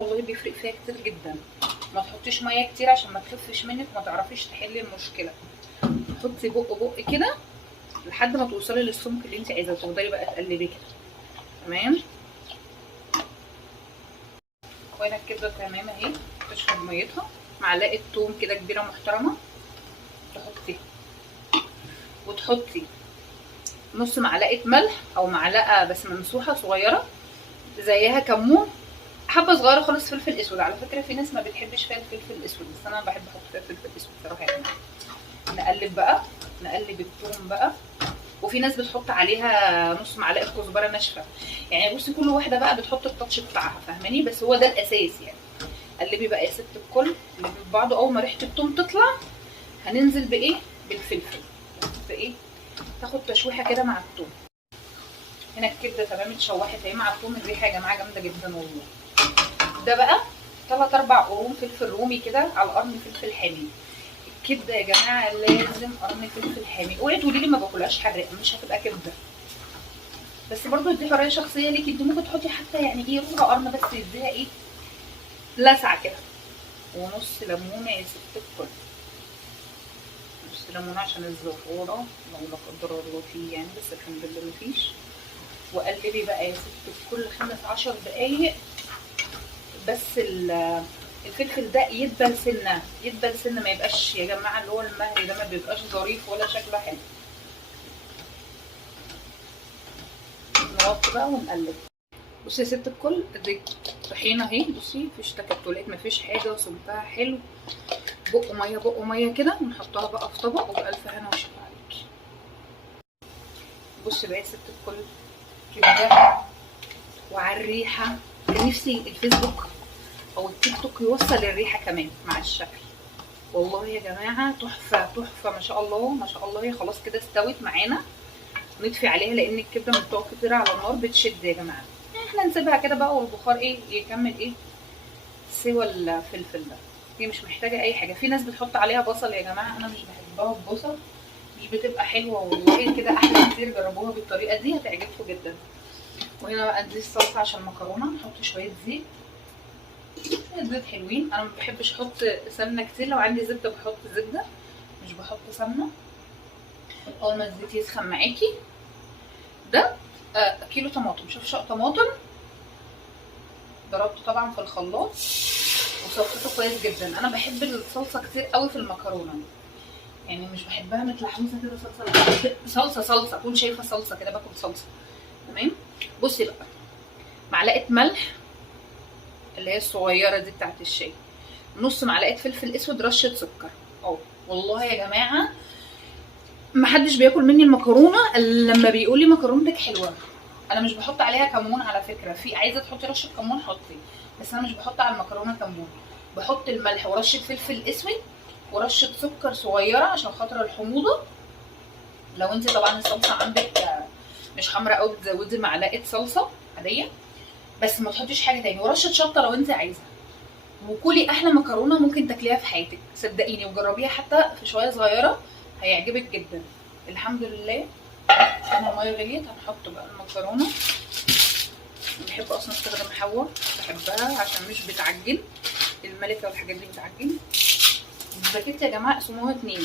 والله بيفرق فيها كتير جدا. ما تحطيش ميه كتير عشان ما تخفش منك وما تعرفيش تحلي المشكله. حطي بق كده لحد ما توصلي للسمك اللي انت عايزاه، وتفضلي بقى تقلبي كده. تمام. وانا الكبده تمام اهي، تشرب ميتها. معلقه توم كده كبيره محترمه تحطيها، وتحطي نص معلقه ملح او معلقه بس ممسوحه صغيره، زيها كمون، حبه صغيره خالص فلفل اسود. على فكره في ناس ما بتحبش فيها الفلفل الاسود، بس انا بحب احط فيها فلفل اسود صراحه يعني. نقلب بقى، نقلب الثوم بقى. وفي ناس بتحط عليها نص معلقه كزبره ناشفه. يعني بصي كل واحده بقى بتحط التاتش بتاعها، فاهماني؟ بس هو ده الاساس يعني. قلبي بقى يا ست الكل اللي في بعضه. اول ما ريحه الثوم تطلع هننزل بايه؟ بالفلفل. بايه؟ تاخد تشويحه كده مع الثوم. هنا الكبده تمام اتشوحت اهي مع الثوم. الريحه يا جماعه جامده جدا والله. ده بقى 3 4 قرون فلفل رومي كده على قرن فلفل حامي. الكبده يا جماعه لازم قرن فلفل حامي. اوعي تقولي لي ما باكلهاش حراقه، مش هتبقى كبده. بس برضو دي حريه شخصيه ليكي، انت ممكن تحطي حتى يعني ايه ربع قرن بس يديها ايه لسعه كده. ونص ليمونه يا ست الكل، نص ليمونه عشان الزفاره لو لا قدر الله فيه يعني، بس الحمد لله مفيش. وقلبي بقى يا ست الكل 15 دقايق بس. الفلفل ده يدبل سنه، يدبل سنه، ما يبقاش يا جماعه اللي هو المهري ده، ما بيبقاش ظريف ولا شكله حلو. نغطي بقى ونقلب. بصي يا ست الكل ادي طحينه اهي، بصي مفيش تكتلات مفيش حاجه، وصمتها حلو. بق ميه كده، ونحطها بقى في طبق وبألف هنا وشفا عليكي. بصي بقى يا ست الكل كده وعلى الريحه. كان نفسي الفيسبوك او التيك توك يوصل الريحه كمان مع الشكل. والله يا جماعه تحفه تحفه ما شاء الله ما شاء الله. هي خلاص كده استوت معانا. نطفي عليها لان الكبده لما بتقعد كتير على النار بتشد يا جماعه. احنا نسيبها كده بقى والبخار ايه يكمل ايه سوى الفلفل ده. هي مش محتاجه اي حاجه. في ناس بتحط عليها بصل يا جماعه، انا مش بحبها ببصل، مش بتبقى حلوه والله. كده احلى كتير، جربوها بالطريقه دي هتعجبكم جدا. وهنا بقى دي الصلصه عشان المكرونه. نحط شويه زيت، شويه زيت حلوين. انا ما بحبش احط سمنه كتير، لو عندي زبده بحط زبده، مش بحط سمنه. اول ما الزيت يسخن معاكي ده كيلو طماطم، شوف طماطم ضربته طبعا في الخلاط وصفيته كويس جدا. انا بحب الصلصه كتير قوي في المكرونه، يعني مش بحبها متلحوسه كده صلصه اكون شايفه صلصه كده باكل صلصه. تمام. بصي بقى معلقه ملح اللي هي الصغيره دي بتاعت الشاي، نص معلقه فلفل اسود، رشه سكر. والله يا جماعه محدش بياكل مني المكرونه الا لما بيقول لي مكرونتك حلوه. انا مش بحط عليها كمون على فكره، في عايزه تحطي رشه كمون حطي، بس انا مش بحط على المكرونه كمون. بحط الملح ورشه فلفل اسود ورشه سكر صغيره عشان خاطر الحموضه. لو انت طبعا الصلصه عندك مش حمراء قوي بتزودي معلقه صلصه عاديه، بس ما تحطيش حاجه تاني. ورشه شطه لو انت عايزه. وكلي احلى مكرونه ممكن تاكليها في حياتك صدقيني، وجربيها حتى في شويه صغيره هيعجبك جدا. الحمد لله. انا الميه غليت، هنحط بقى المكرونه. بحب اصلا استخدم حوا، بحبها عشان مش بتعجن. الملكه والحاجات دي بتعجن. السباكيتي يا جماعه قسموها 2.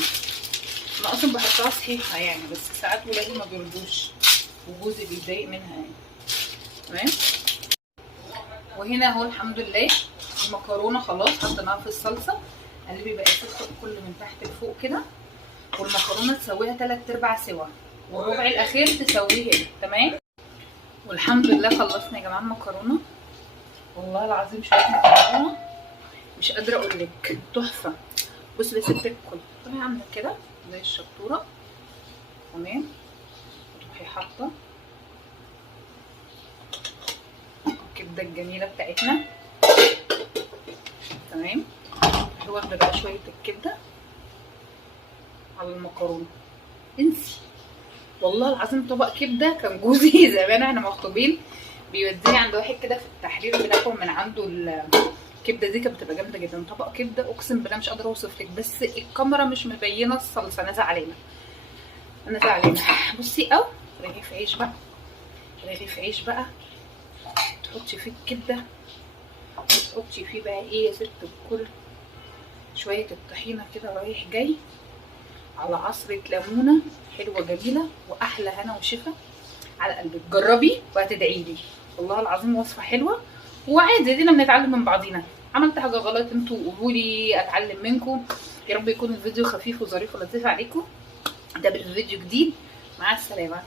انا اصلا بحطها صحيحه يعني، بس ساعات ولادي ما بيرضوش وجوزي بيتضايق منها يعني. تمام. وهنا اهو الحمد لله المكرونه خلاص حطيناها في الصلصه. قلبي بقى يسخن كل من تحت لفوق كده، والمكرونه تسويها 3/4 سوا، والربع الاخير تسويه هنا. تمام. والحمد لله خلصنا يا جماعه المكرونه. والله العظيم شويه مكرونه مش قادره اقول لك تحفه. بصي بس بتاكل تروحي عامله كده زي الشطوره. تمام. تروحي حاطه الكبده الجميله بتاعتنا. تمام. تروحي واخده بقى شويه الكبده على المكرونه. انسي والله العظيم طبق كبده. كان جوزي زمان احنا مخطوبين بيوديني عند واحد كده في التحرير بناكل من عنده الكبده دي، كانت بتبقى جامده جدا. طبق كبده اقسم بالله مش قادره اوصف لك، بس الكاميرا مش مبينه الصلصه، نازله علينا نازله علينا. بصي او رغيف عيش بقى، رغيف عيش بقى تحطي فيه الكبده تحطي فيه بقى ايه يا ست الكل، شويه الطحينه كده رايح جاي على عصره ليمونه حلوه جميله، واحلى هنا وشفا على قلبك. جربي وهتدعي لي والله العظيم، وصفه حلوه. وعادي دينا بنتعلم من بعضينا، عملت حاجه غلط انتوا قولوا لي اتعلم منكم. يا رب يكون الفيديو خفيف وظريف ولطيف عليكم. ده بالفيديو جديد، مع السلامه.